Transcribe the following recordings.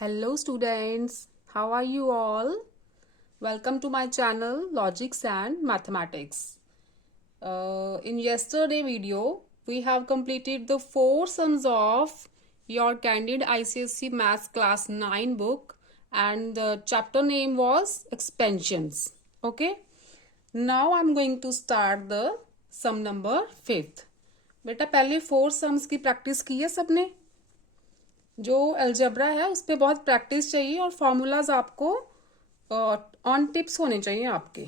Hello students, how are you all? Welcome to my channel Logics and Mathematics. In yesterday video, we have completed the 4 sums of your Candid ICSE Maths Class 9 book and the chapter name was Expansions. Okay, now I'm going to start the sum number 5th. बेटा पहले 4 sums की practice की है सबने? जो algebra है उस पर बहुत प्रैक्टिस चाहिए और फॉर्मूलाज आपको ऑन टिप्स होने चाहिए आपके।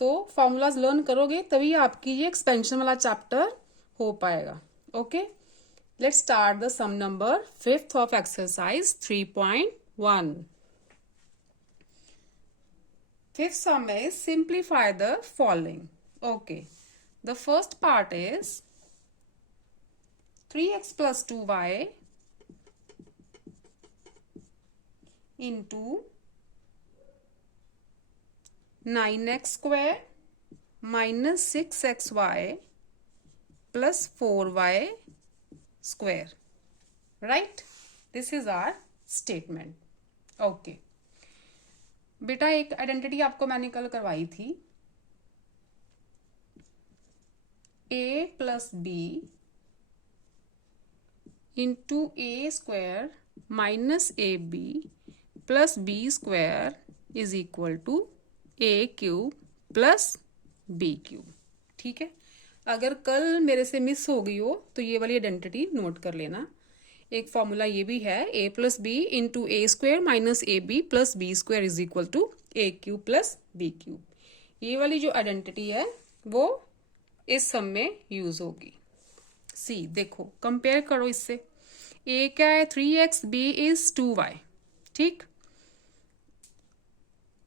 तो फॉर्मूलाज लर्न करोगे तभी आपकी ये एक्सपेंशन वाला चैप्टर हो पाएगा। Okay, let's start the sum number 5th of exercise 3.1। Fifth sum is simplify the following. Okay, the first part is 3x plus 2y into 9x square minus 6xy plus 4y square. Right? This is our statement. Okay. बेटा एक identity आपको मैंने कल करवाई थी, a plus b into a square minus ab plus b square is equal to a cube plus b cube. ठीक है, अगर कल मेरे से मिस हो गई हो तो ये वाली आइडेंटिटी नोट कर लेना। एक फॉर्मूला ये भी है, a plus B into A square minus A B plus B square is equal to A cube plus B cube. ये वाली जो आइडेंटिटी है वो इस सम में यूज होगी। सी देखो, कंपेयर करो इससे। a क्या है 3x, b इज 2y। ठीक,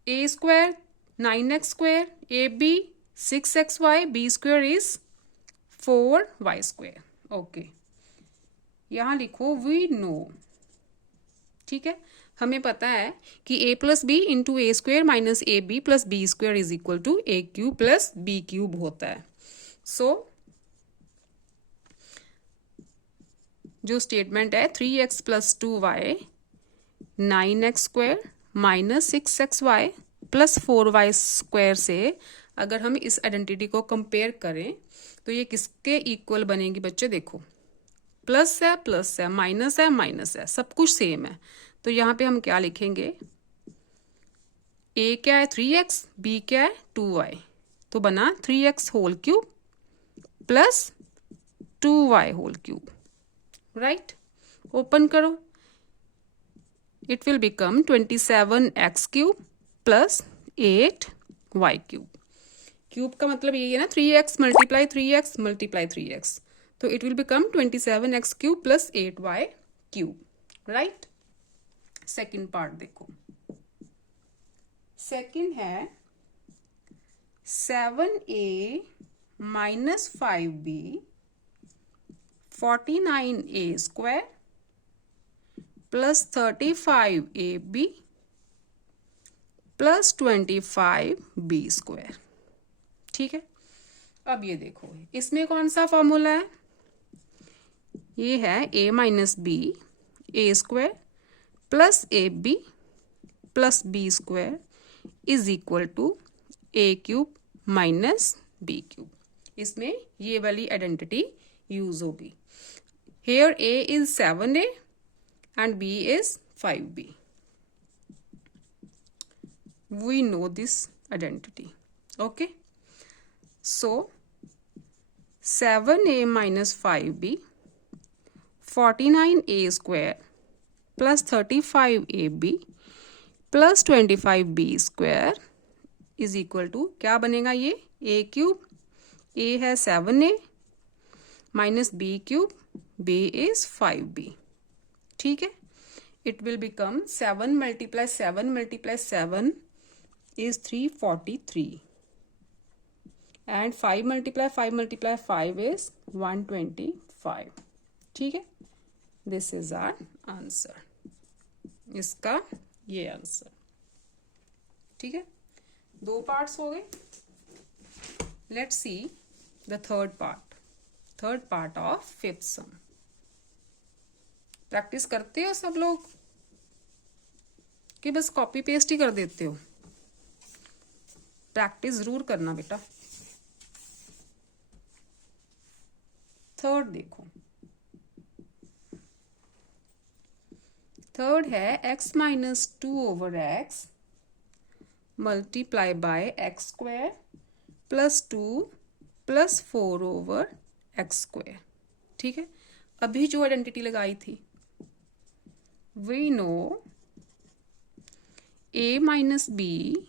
a square 9x square, A B 6xy, B square is 4y square. Okay, यहां लिखो वी नो। ठीक है, हमें पता है कि a plus B into A square minus A B plus B square is equal to A cube plus B cube होता है। सो जो स्टेटमेंट है 3x plus 2y 9x square minus 6xy plus 4y square से अगर हम इस identity को compare करें तो ये किसके इक्वल बनेगी बच्चे? देखो, प्लस है माइनस है, सब कुछ सेम है। तो यहाँ पे हम क्या लिखेंगे? a क्या है 3x, b क्या है 2y, तो बना 3x whole cube plus 2y whole cube. Right, open करो, it will become 27x cube plus 8y cube. Cube का मतलब यही है ना, 3x multiply 3x multiply 3x, तो it will become 27x cube plus 8y cube. Right, second part देखो। Second है 7a minus 5b 49a square plus 35ab plus 25b square. ठीक है, अब ये देखो, इसमें कौन सा फॉर्मूला है? ये है a minus B A square plus A B plus B square is equal to A cube minus B cube. इसमें ये वाली आइडेंटिटी यूज होगी। Here a is 7a and b is 5b. We know this identity. Okay. So 7a minus 5b 49a square plus 35ab plus 25b square is equal to क्या बनेगा? ये a cube, a है 7a minus b cube, b is 5b। ठीक है, it will become 7 multiply 7 multiply 7 is 343 and 5 multiply 5 multiply 5 is 125। ठीक है, this is our answer, इसका ये आंसर। ठीक है, दो पार्ट्स हो गए। Let's see the third part of fifth some. Practice करते हो सब लोग? कि बस कॉपी पेस्ट ही कर देते हो? प्रैक्टिस जरूर करना बेटा। थर्ड देखो, थर्ड है x minus 2/x multiply by x square plus 2 plus 4/x square. ठीक है, अभी जो आइडेंटिटी लगाई थी, we know a minus B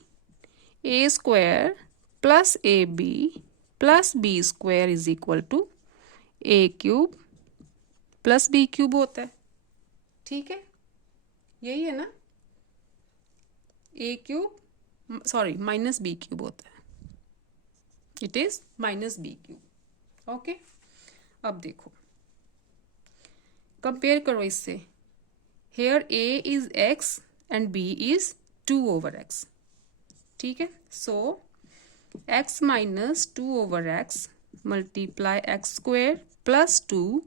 A square plus A B plus B square is equal to A cube plus B cube होता है। ठीक है, यही है ना, a cube sorry minus B cube होता है, it is minus B cube. Okay, अब देखो कंपेयर करो इससे, hair A is X and B is 2/x। ठीक है, so x minus 2/x multiply X square plus 2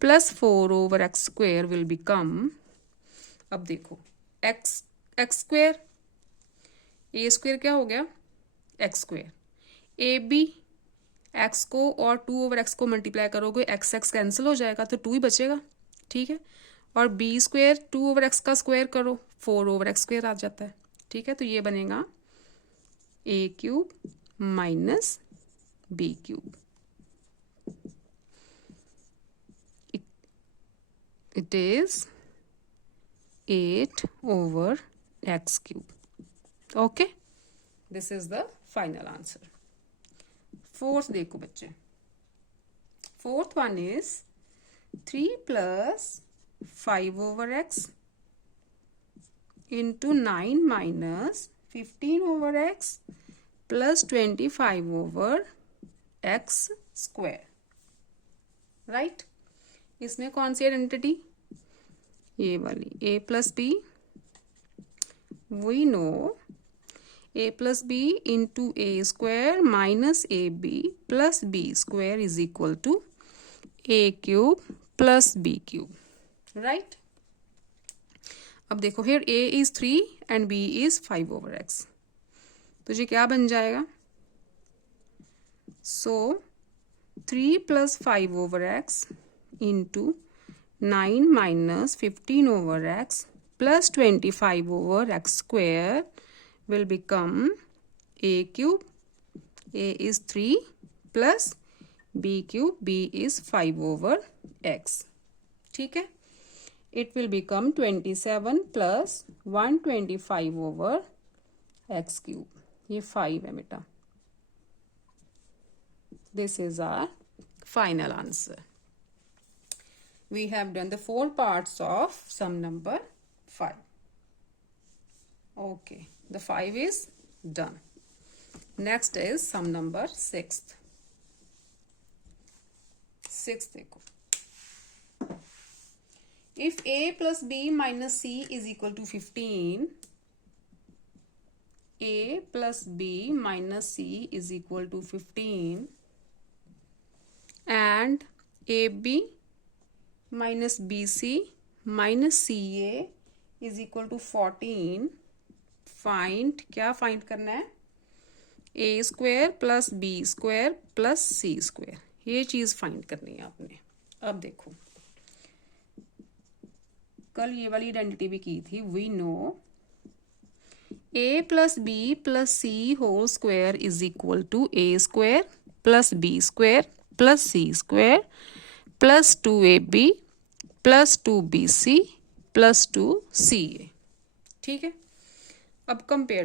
plus 4/x square will become, अब देखो एक्स स्क्वेयर, ए स्क्वेयर क्या हो गया X square, A B X को और 2/x को मल्टीप्लाई करोगे एक्स एक्स कैंसिल हो जाएगा तो 2 ही बचेगा। ठीक है, और बी स्क्वेयर 2/x का स्क्वायर करो 4/x स्क्वेयर आ जाता है। ठीक है, तो ये बनेगा a cube minus B cube, it is 8/x cube. Okay, this is the final answer. Fourth देखो बच्चे, fourth one is 3 plus 5/x into 9 minus 15/x plus 25/x square. Right, इसमें कौन सी आइडेंटिटी, ये वाली a plus b, we know a plus B into A square minus A B plus B square is equal to A cube plus B cube. Right, अब देखो here a is 3 and b is 5/x, तो ये क्या बन जाएगा, सो 3 plus 5/x into 9 minus 15/x plus 25/x square will become a cube, a is 3 plus b cube, b is 5/x। ठीक है, it will become 27 plus 125/x cube, ये 5 है बेटा। This is our final answer. We have done the 4 parts of sum number 5. Okay, the 5 is done. Next is sum number 6. 6 देखो, if a plus b minus c is equal to 15, a plus b minus c is equal to 15 and ab minus bc minus ca is equal to 14, find, क्या find करना है, a square plus B square plus C square, ये चीज find करनी है आपने। अब देखो कल ये वाली आइडेंटिटी भी की थी, we know a plus B plus C whole square is equal to A square plus B square plus C square plus 2ab plus 2bc plus 2ca। ठीक है, अब कंपेयर,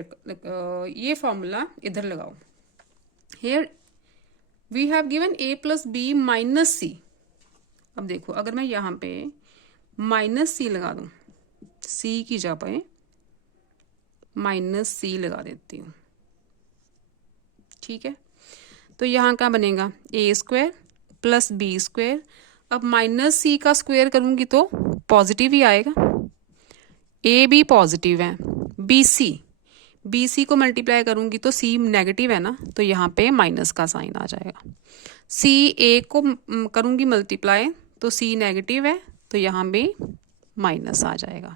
ये फॉर्मूला इधर लगाओ, here we have given a plus B minus c. अब देखो अगर मैं यहाँ पे माइनस सी लगा दूं, c की जगह पे माइनस सी लगा देती हूँ। ठीक है, तो यहाँ क्या बनेगा, a square plus B square, अब माइनस सी का स्क्वायर करूंगी तो पॉजिटिव ही आएगा, ए बी पॉजिटिव है, बी सी को मल्टीप्लाई करूंगी तो सी नेगेटिव है ना, तो यहाँ पे माइनस का साइन आ जाएगा, सी ए को करूंगी मल्टीप्लाई तो सी नेगेटिव है तो यहाँ पे माइनस आ जाएगा।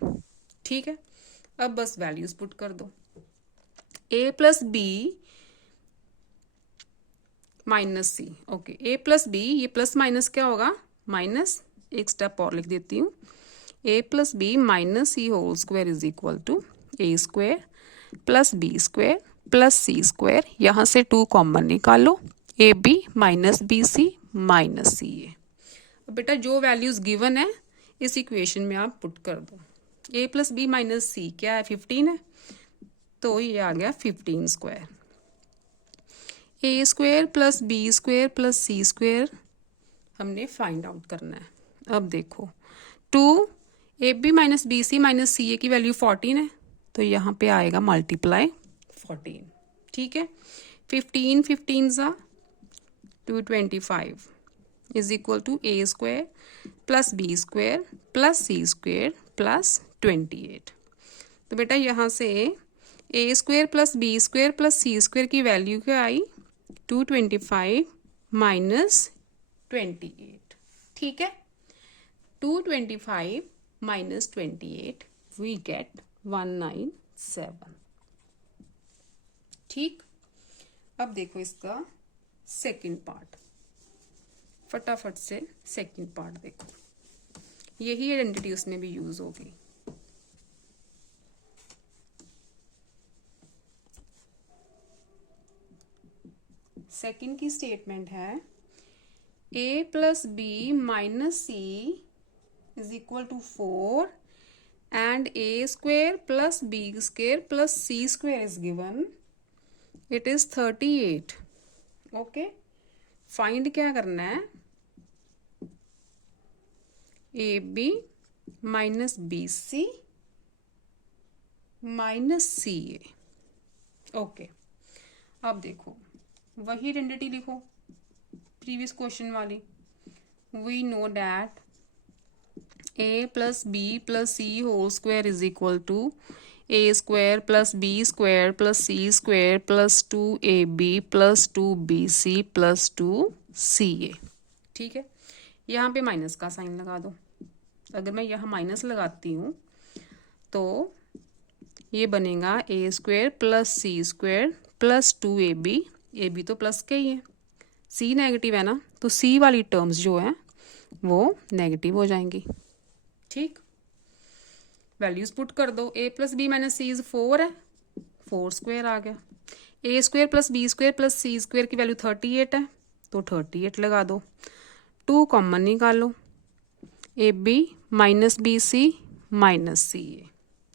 ठीक है, अब बस वैल्यूज पुट कर दो। A plus B minus c, okay, a plus b, ये प्लस माइनस क्या होगा, माइनस, एक स्टेप और लिख देती हूँ, a plus B minus c whole square is equal to A square plus B square plus C square, यहाँ से 2 कॉमन निकालो, a B minus B C minus C a. अब बेटा जो वैल्यूज गिवन है इस इक्वेशन में आप पुट कर दो। A plus B minus c क्या है, 15 है, तो ये आ गया 15 स्क्वायर। ए square plus B square plus सी स्क्वायर हमने फाइंड आउट करना है। अब देखो 2 a B minus B C minus C a की वैल्यू 14 है, तो यहाँ पे आएगा मल्टीप्लाई 14, ठीक है। 15 15 सा 225 is equal to A square plus B square plus C square plus 28। तो बेटा यहाँ से a square plus B square plus C square की वैल्यू क्या आई, 225 माइनस 28, ठीक है। 225 माइनस 28 वी गेट 197, ठीक। अब देखो इसका सेकंड पार्ट, फटाफट से सेकंड पार्ट देखो, यही आइडेंटिटी उसमें भी यूज होगी। सेकंड की स्टेटमेंट है a plus B minus C is equal to 4 and A square plus B square plus C square is given, it is 38, okay. Find क्या करना है, A B minus B C minus C A, okay. अब देखो वही identity लिखो previous question वाली, we know that A plus B plus C whole square is equal to A square plus B square plus C square plus 2ab plus 2bc plus 2ca, ठीक है। यहाँ पे minus का sign लगा दो। अगर मैं यहाँ माइनस लगाती हूँ तो ये बनेगा a square plus C square plus 2ab, a b तो प्लस का ही है, सी नेगेटिव है ना, तो सी वाली टर्म्स जो है वो नेगेटिव हो जाएंगी, ठीक। वैल्यूज पुट कर दो, a plus B minus C is 4 है, 4 स्क्वायर आ गया। A square plus B square plus C square की वैल्यू 38 है, तो 38 लगा दो, 2 कॉमन निकालो, a B minus B C minus C a,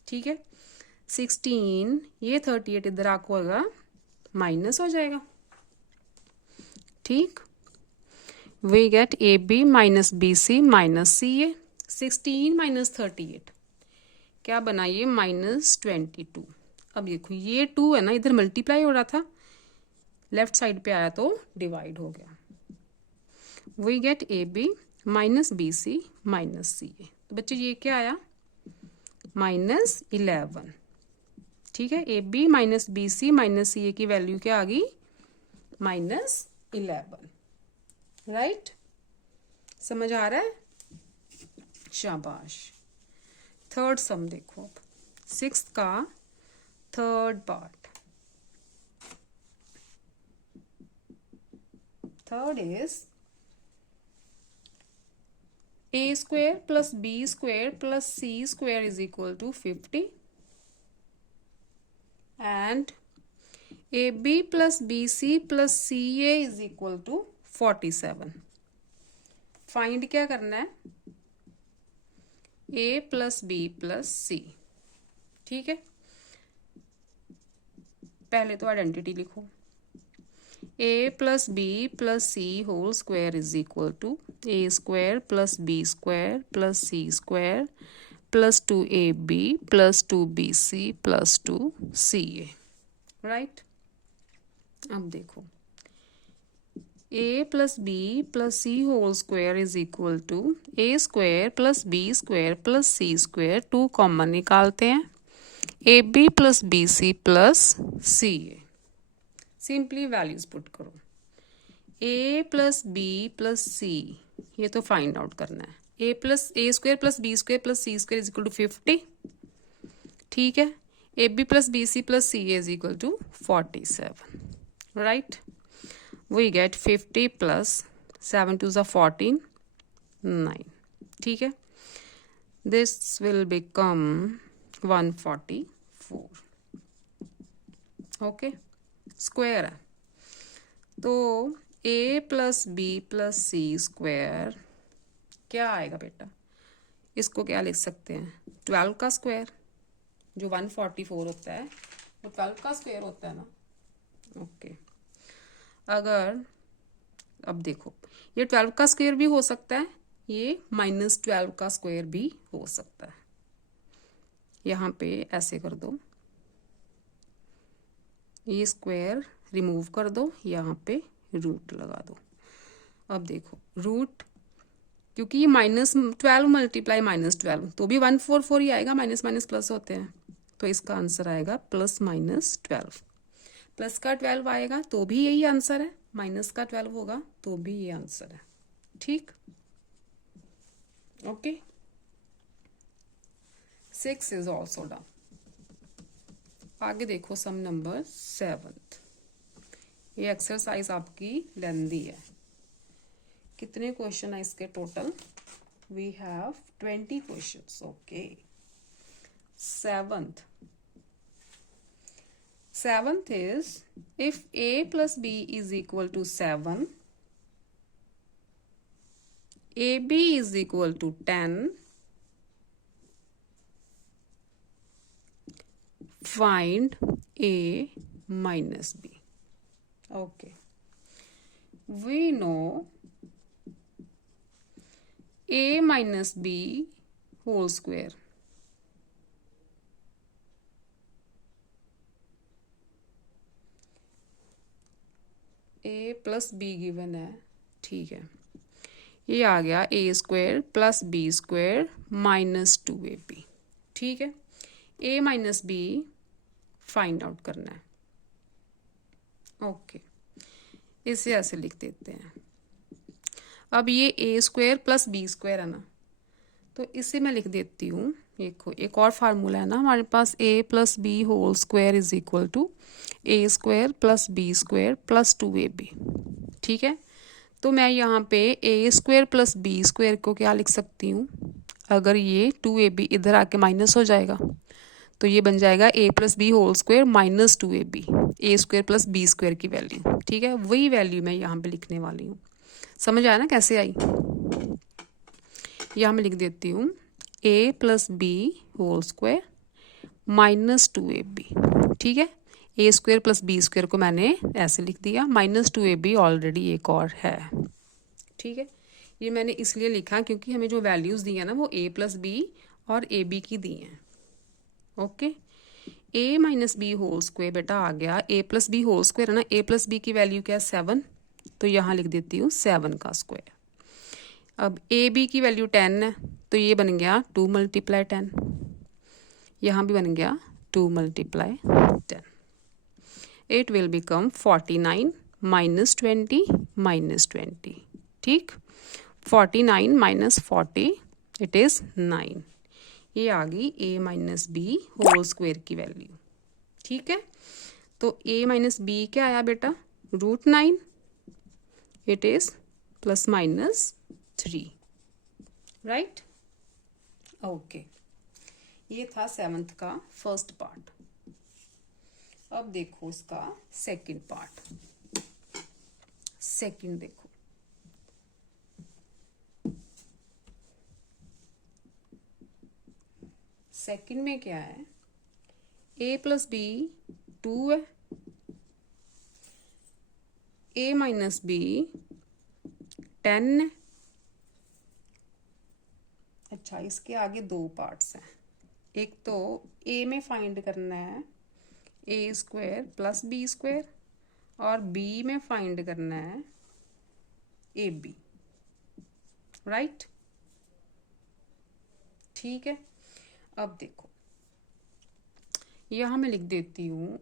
ठीक है। 16, ये 38 इधर आको होगा माइनस हो जाएगा, ठीक। We get A B minus B C minus C A. 16 minus 38 क्या बना, ये माइनस 22। अब देखो ये 2 है ना, इधर मल्टीप्लाई हो रहा था, लेफ्ट साइड पे आया तो डिवाइड हो गया। We get A B minus B C minus C a, तो बच्चे ये क्या आया, माइनस 11, ठीक है। A B minus B C minus C a की वैल्यू क्या आ गई, माइनस 11, राइट। समझ आ रहा है, शाबाश। थर्ड सम देखो अब, 6th का third part. Third is A square plus B square plus C square is equal to 50 and AB plus BC plus CA is equal to 47। Find क्या करना है, A plus B plus C, ठीक है। पहले तो identity लिखो, A plus B plus C whole square is equal to A square plus B square plus C square plus 2AB plus 2BC plus 2CA, right. अब देखो a plus B plus C whole square is equal to A square plus B square plus C square, 2 common निकालते हैं, A B plus b c plus c a. Simply values put करो, a plus B plus c, ये तो find out करना है, a square plus B square plus C square is equal to 50, ठीक है। AB plus BC plus CA is equal to 47, right. We get 50 plus 7 2 14, 9, ठीक है। This will become 144, okay. Square है तो A plus B plus C square क्या आएगा बेटा? इसको क्या लिख सकते हैं? 12 का स्क्वायर, जो 144 होता है वो 12 का स्क्वायर होता है ना, ओके। अगर अब देखो, ये 12 का स्क्वायर भी हो सकता है, ये -12 का स्क्वायर भी हो सकता है। यहाँ पे ऐसे कर दो, ये स्क्वायर रिमूव कर दो, यहाँ पे रूट लगा दो। अब देखो रूट, क्योंकि ये -12 मल्टीप्लाई -12 तो भी 144 ही आएगा, माइनस माइनस प्लस होते हैं, तो इसका आंसर आएगा +12। प्लस का 12 आएगा तो भी यही आंसर है, माइनस का 12 होगा तो भी ये आंसर है, ठीक, ओके। 6 is also done. आगे देखो सम नंबर 7। ये एक्सरसाइज आपकी लेंदी है। कितने क्वेश्चन है इसके total? We have 20 questions, okay. Seventh is, if A plus B is equal to 7, AB is equal to 10, find A minus B. Okay. We know A minus B whole square. A plus be given है, ठीक है। ये आ गया A² plus B² -2AB, ठीक है। A minus B find out करना है, ओके। इसे ऐसे लिख देते हैं। अब ये A² प्लस B² है ना, तो इसे मैं लिख देती हूँ। देखो एक और फार्मूला है ना हमारे पास, A plus B whole square is equal to A² plus B² plus 2AB, ठीक है। तो मैं यहाँ पे A² प्लस B² को क्या लिख सकती हूँ? अगर ये 2AB इधर आके माइनस हो जाएगा तो ये बन जाएगा A plus B whole square -2AB, A² plus B² की वैल्यू, ठीक है। वही वैल्यू मैं यहाँ पे लिखने वाली हूँ। समझ आया ना कैसे आई? यहाँ मैं लिख देती हूँ A plus B whole square -2AB, ठीक है। A² प्लस B² को मैंने ऐसे लिख दिया, -2AB ऑलरेडी एक और है, ठीक है। ये मैंने इसलिए लिखा क्योंकि हमें जो वैल्यूज़ दी है ना वो A प्लस बी और AB की दी हैं, okay. A minus B whole square बेटा आ गया, A plus B whole square है ना, A प्लस बी की वैल्यू क्या है 7, तो यहाँ लिख देती हूँ 7 का स्क्वायर। अब AB की वैल्यू 10 है, तो ये बन गया 2 × 10, यहाँ भी बन गया 2 × 10। इट विल बिकम 49 -20 -20, ठीक। 49 - 40 इट इज़ 9। ये आ गई A minus B whole square की वैल्यू, ठीक है। तो A माइनस बी क्या आया बेटा? √9, इट इज ±3, राइट, ओके। ये था 7th का फर्स्ट पार्ट। अब देखो इसका सेकंड पार्ट। सेकंड देखो, सेकंड में क्या है? A प्लस बी 2 है, A माइनस बी 10 है। अच्छा, इसके आगे दो पार्ट्स हैं। एक तो A में फाइंड करना है A² प्लस B² और B में फाइंड करना है AB, राइट, ठीक है। अब देखो यहाँ मैं लिख देती हूँ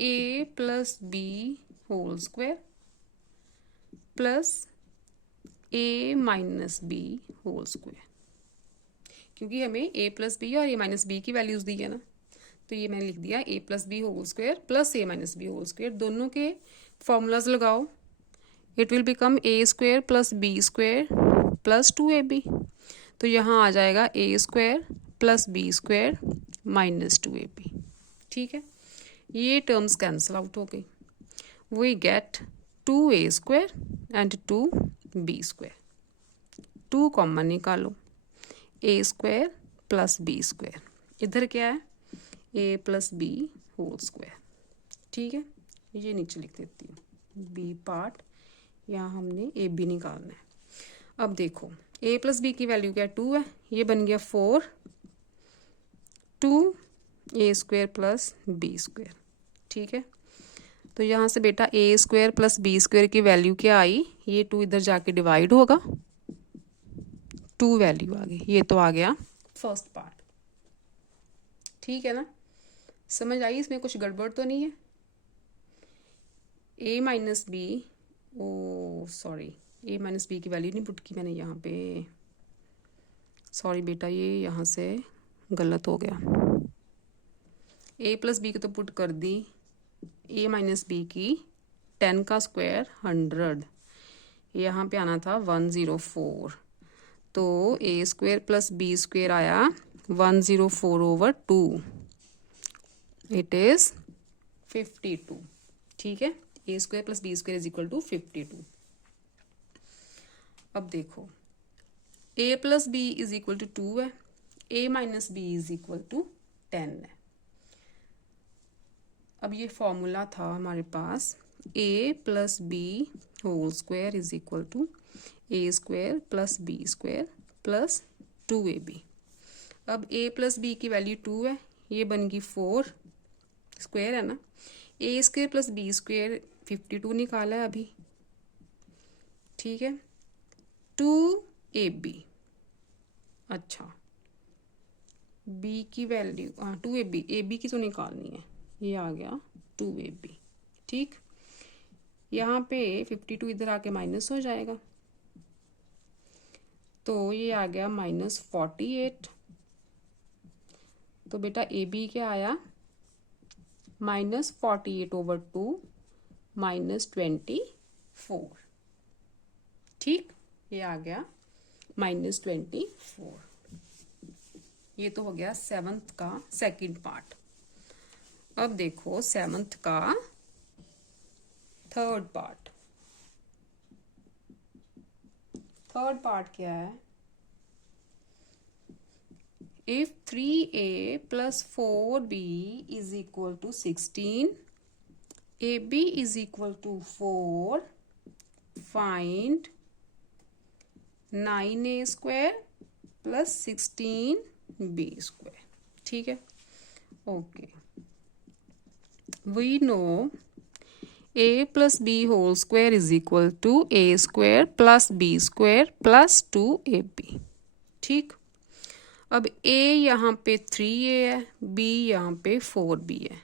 A plus B whole square plus A minus B whole square. क्योंकि हमें ए प्लस बी और ए माइनस बी की वैल्यूज़ दी है ना, तो ये मैंने लिख दिया a plus B whole square plus a minus B whole square. दोनों के फॉर्मूलाज लगाओ, it will become a square plus B square plus 2ab। तो यहाँ आ जाएगा a square plus B square minus 2ab। ठीक है, ये टर्म्स कैंसिल आउट हो गई। We get 2a square and 2b square. 2 common निकालो, A square plus B square, इधर क्या है A plus B whole square. ठीक है, ये नीचे लिख देती हूँ बी पार्ट, यहाँ हमने ए बी निकालना है। अब देखो ए प्लस बी की वैल्यू क्या 2 है, ये बन गया 4, 2 ए स्क्वायर प्लस बी स्क्वायर। ठीक है, तो यहाँ से बेटा ए स्क्वायर प्लस बी स्क्वायर की वैल्यू क्या आई, ये 2 इधर जाके डिवाइड होगा, 2 वैल्यू आ गई। ये तो आ गया फर्स्ट पार्ट। ठीक है ना, समझ आई, इसमें कुछ गड़बड़ तो नहीं है। A minus B, O sorry, A minus b की वैल्यू नहीं पुट की मैंने यहाँ पे, सॉरी बेटा, ये यहाँ से गलत हो गया। ए प्लस बी की तो पुट कर दी, ए माइनस बी की 10 का स्क्वायर 100, यहाँ पे आना था 104, तो a square plus B square आया 104/2, इट इज 52। ठीक है, a square plus B square is equal to 52। अब देखो a plus b is equal to 2 है, a minus b is equal to 10 है। अब ये फॉर्मूला था हमारे पास a plus B whole square is equal to A square plus B square plus 2ab। अब ए प्लस बी की value 2 है, ये बन गई 4, स्क्वायर है ना, ए स्क्वायर प्लस बी स्क्वायर 52 निकाला है अभी। ठीक है, 2ab, अच्छा b की वैल्यू 2ab, ab की तो निकालनी है, ये आ गया 2ab। ठीक, यहाँ पे 52 इधर आके माइनस हो जाएगा, तो ये आ गया -48। तो बेटा ए बी क्या आया -48/2 -24। ठीक, ये आ गया -24। ये तो हो गया 7th का सेकंड पार्ट। अब देखो 7th का थर्ड पार्ट। थर्ड पार्ट क्या है, if 3a plus 4b is equal to 16, ab is equal to 4, find 9a square plus 16b square। ठीक है, okay, we know a plus b whole square is equal to a square plus b square plus 2ab। ठीक, अब a यहाँ पे 3a है, b यहाँ पे 4b है,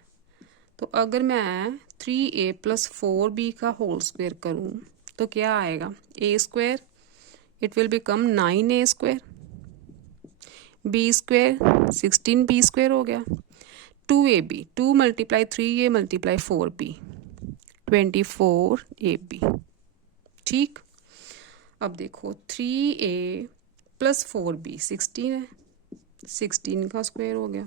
तो अगर मैं 3a प्लस 4b का होल स्क्वायर करूँ तो क्या आएगा, a square it will become 9a square, b square 16b square हो गया, 2ab, 2 multiply 3a multiply 4b 24ab। ठीक, अब देखो 3a प्लस 4b 16 है, 16 का स्क्वायर हो गया,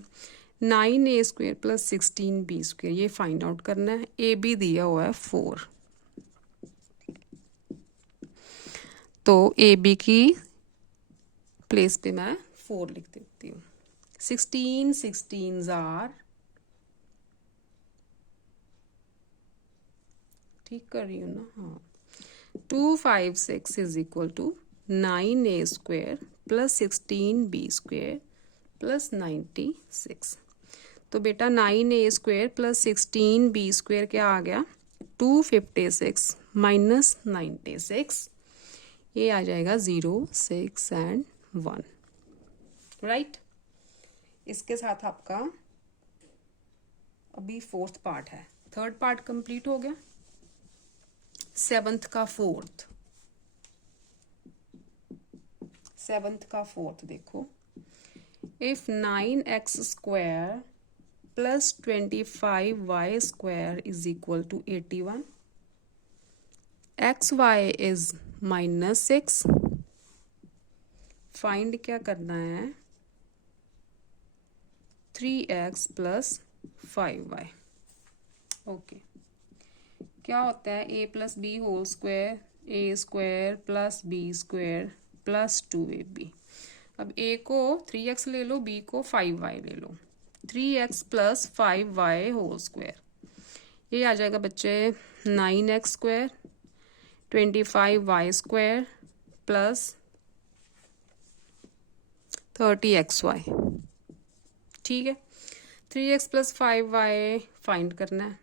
9a square plus 16b square, ये फाइंड आउट करना है। ए बी दिया हुआ है 4, तो ए बी की प्लेस पे मैं 4 लिख देती हूँ। 16 16s आर, ठीक कर रही हूँ ना, हाँ, 2 5 6 is equal to 9a square plus 16b square plus 96। तो बेटा 9a square plus 16b square क्या आ गया, 256 माइनस 96, ये आ जाएगा 0 6 एंड 1। राइट, इसके साथ आपका अभी फोर्थ पार्ट है, थर्ड पार्ट कंप्लीट हो गया। 7th का फोर्थ, 7th का फोर्थ देखो, if 9x square plus 25y square is equal to 81, xy is -6, find क्या करना है 3x प्लस 5y। ओके, क्या होता है a plus B whole square, A square plus B square plus 2ab। अब a को 3x ले लो, b को 5y ले लो, 3x plus 5y whole square, ये आ जाएगा बच्चे 9x square 25y square plus 30xy। ठीक है, 3x प्लस 5y फाइंड करना है।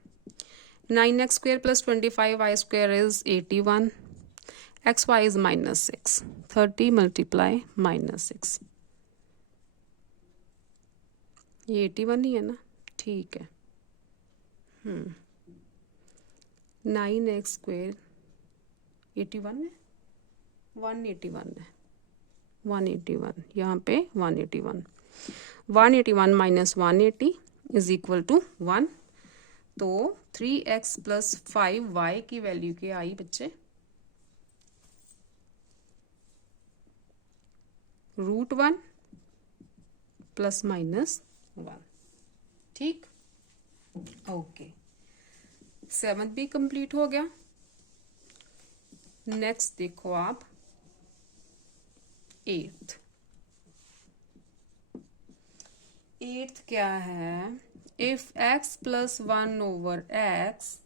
9x square plus 25y square is 81, xy is -6, 30 multiply -6, ये 81 ही है ना, ठीक है। 9x स्क्वायर 81 है, 181 है, 181 यहाँ पे 181, 181 माइनस 180 इज इक्वल टू 1। तो 3x प्लस 5y की वैल्यू क्या आई बच्चे, √1 प्लस माइनस 1। ठीक, ओके, 7th भी कंप्लीट हो गया। नेक्स्ट देखो आप 8th क्या है, if x plus 1 over x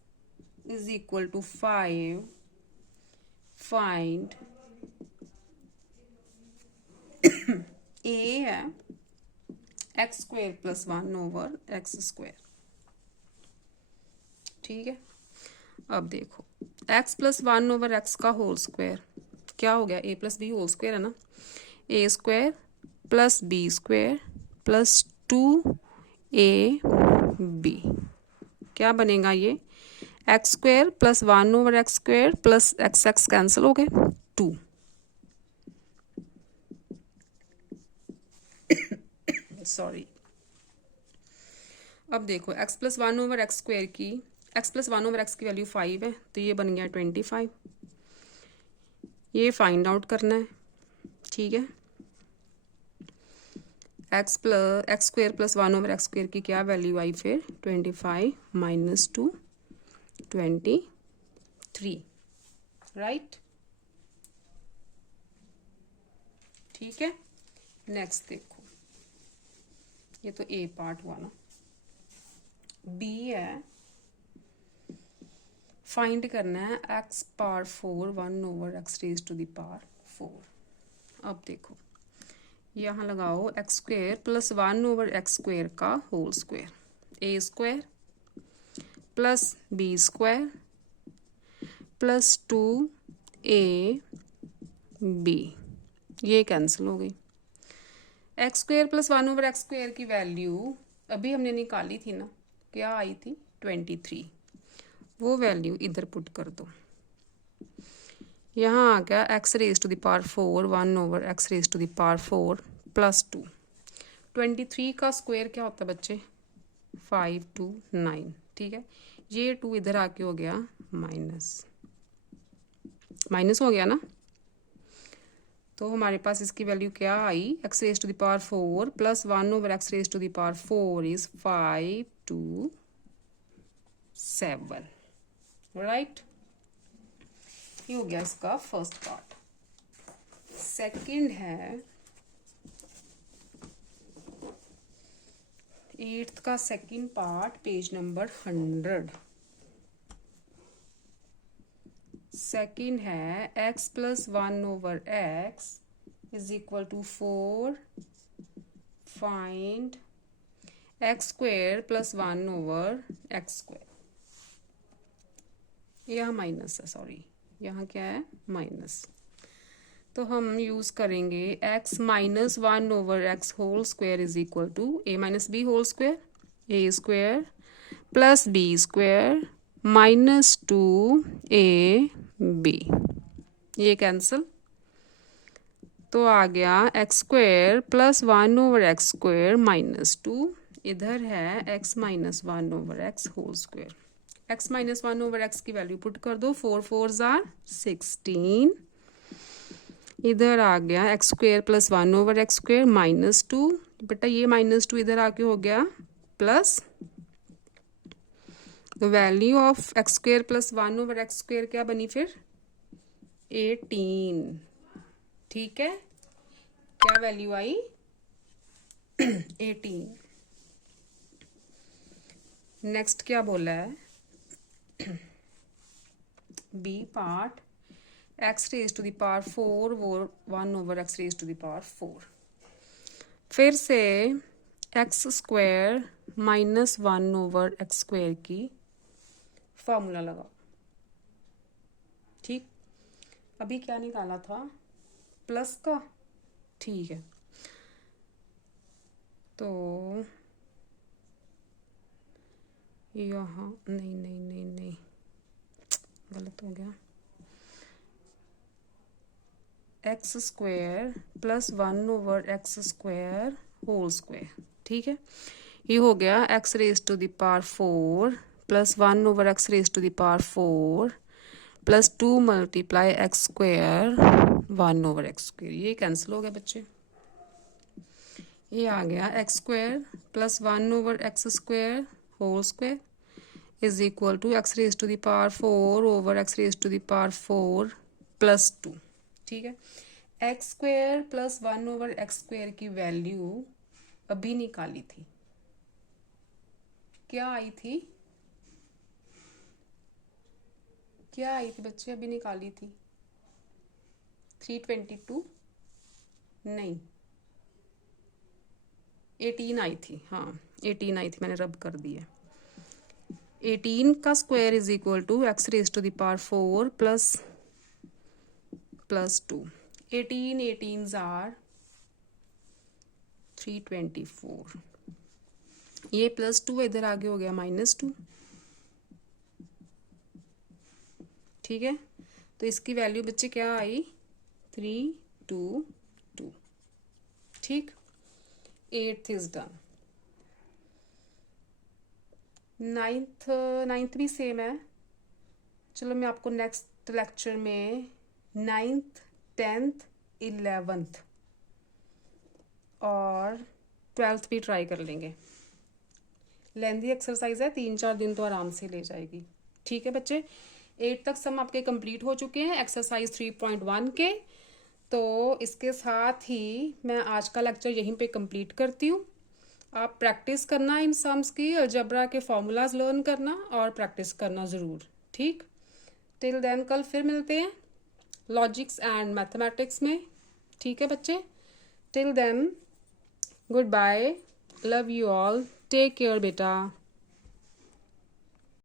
is equal to 5, find a है x square plus 1 over x square. ठीक है, अब देखो x प्लस 1 ओवर x का होल स्क्वायर क्या हो गया, a plus B whole square है ना, a square plus B square plus 2ab, क्या बनेगा ये, X square plus 1 over x square plus X cancel हो गए 2। सॉरी, अब देखो x plus 1 over x square की, x प्लस 1 ओवर एक्स की वैल्यू 5 है, तो ये बन गया 25, ये फाइंड आउट करना है। ठीक है, x square plus 1 over x square की क्या वैल्यू आई फिर, 25 माइनस 2 23, राइट। ठीक है, नेक्स्ट देखो, ये तो ए पार्ट हुआ ना, बी है, फाइंड करना है x power 4 1 over x raise to the power 4। अब देखो यहाँ लगाओ x square plus 1 over x square का होल स्क्वायर, ए square plus B square plus 2ab, ये कैंसिल हो गई। X square plus 1 over x square की वैल्यू अभी हमने निकाली थी ना, क्या आई थी 23, वो वैल्यू इधर पुट कर दो, यहाँ आ गया X raise to the power 4 1 over x raise to the power 4 plus 2। 23 का स्क्वायर क्या होता है बच्चे, 5 2 9। ठीक है, ये 2 इधर आके हो गया माइनस हो गया ना, तो हमारे पास इसकी वैल्यू क्या आई, x raise to the power 4 plus 1 over x raise to the power 4 is 5 2 7, right. ये हो गया इसका फर्स्ट पार्ट। सेकंड है 8th का second part, page number 100। Second है x plus 1 over x is equal to 4, find x square plus 1 over x square. यहाँ minus है, sorry यहाँ क्या है माइनस, तो हम यूज करेंगे x minus 1 over x whole square is equal to a minus B whole square, A square plus B square minus 2ab, ये cancel, तो आ गया एक्स स्क्वायर प्लस 1/x² -2, इधर है x -1/x whole square. x -1/x की value put कर दो, 4 4s are 16। इधर आ गया x² प्लस 1/x² -2, बेटा ये -2 इधर आके हो गया plus the value of x² plus 1/x² क्या बनी फिर 18। ठीक है, क्या वैल्यू आई 18। नेक्स्ट क्या बोला है बी पार्ट x⁴ वो 1/x⁴। फिर से x² -1/x² की फॉर्मूला लगाओ। ठीक, अभी क्या निकाला था प्लस का, ठीक है। तो यहाँ नहीं गलत हो गया, x² plus 1/x² whole square. ठीक है, ये हो गया x⁴ plus 1/x⁴ plus 2 × x² 1/x²। ये कैंसिल हो गया बच्चे। ये आ गया x² plus 1/x² whole square is equal to x⁴/x⁴ plus 2। ठीक है, x² प्लस 1/x² की वैल्यू अभी निकाली थी, क्या आई थी बच्चे, अभी निकाली थी 322 नहीं 18 आई थी। हाँ 18 आई थी, मैंने रब कर दी है। 18 का square is equal to x⁴ plus 2। 18 are 324। ये प्लस 2 इधर आगे हो गया -2। ठीक है, तो इसकी वैल्यू बच्चे क्या आई 322। ठीक, 8th इज डन। 9th भी सेम है। चलो मैं आपको नेक्स्ट लेक्चर में 9th 10th 11th और 12th भी ट्राई कर लेंगे। लेंदी एक्सरसाइज है, 3-4 दिन तो आराम से ले जाएगी। ठीक है बच्चे, 8 तक सम आपके कंप्लीट हो चुके हैं एक्सरसाइज 3.1 के। तो इसके साथ ही मैं आज का लेक्चर यहीं पे कंप्लीट करती हूँ। आप प्रैक्टिस करना इन सम्स की, अलजेब्रा के फॉर्मूलाज लर्न करना और प्रैक्टिस करना ज़रूर। ठीक, टिल देन कल फिर मिलते हैं लॉजिक्स एंड मैथमेटिक्स में। ठीक है बच्चे, till then good bye, love you all, take care बेटा।